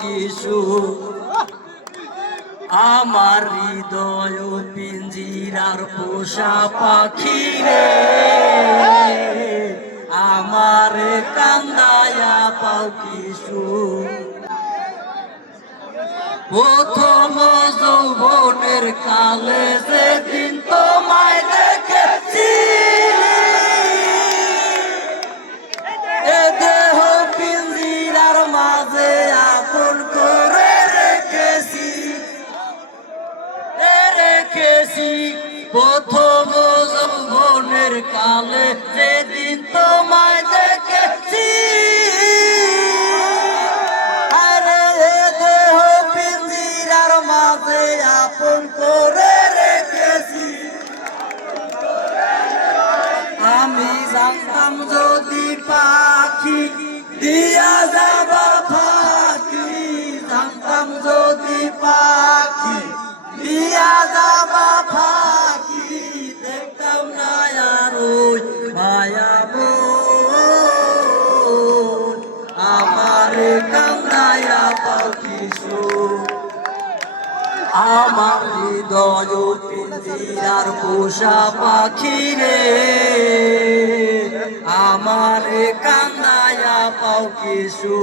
কিছু আমার হৃদয় পিঞ্জিরার পোষা পাখি রে আমার কান্দায়া পাও কিছু প্রথম যৌবনের কালে যেদিন তোমায় দেখেছি এ দেহ পিঞ্জিরার মাঝে আপন করে রেখেছি প্রথম যৌবনের কালে যেদিন তোমায় দেখেছি আরে দেহ পিঞ্জিরার মাঝে আপন করে রেখেছি আমি জানতাম যদি পাখি দিয়া যাবা ফাঁকি জানতাম যদি পাখি দিয়া যাবা ফাঁকি দেখতাম না আর ওই মায়া মন আমার কান্দায়া পাও কিছু আমার হৃদয় পিঞ্জিরার পোষা পাখি রে আমার কান্দায়া পাও কিছু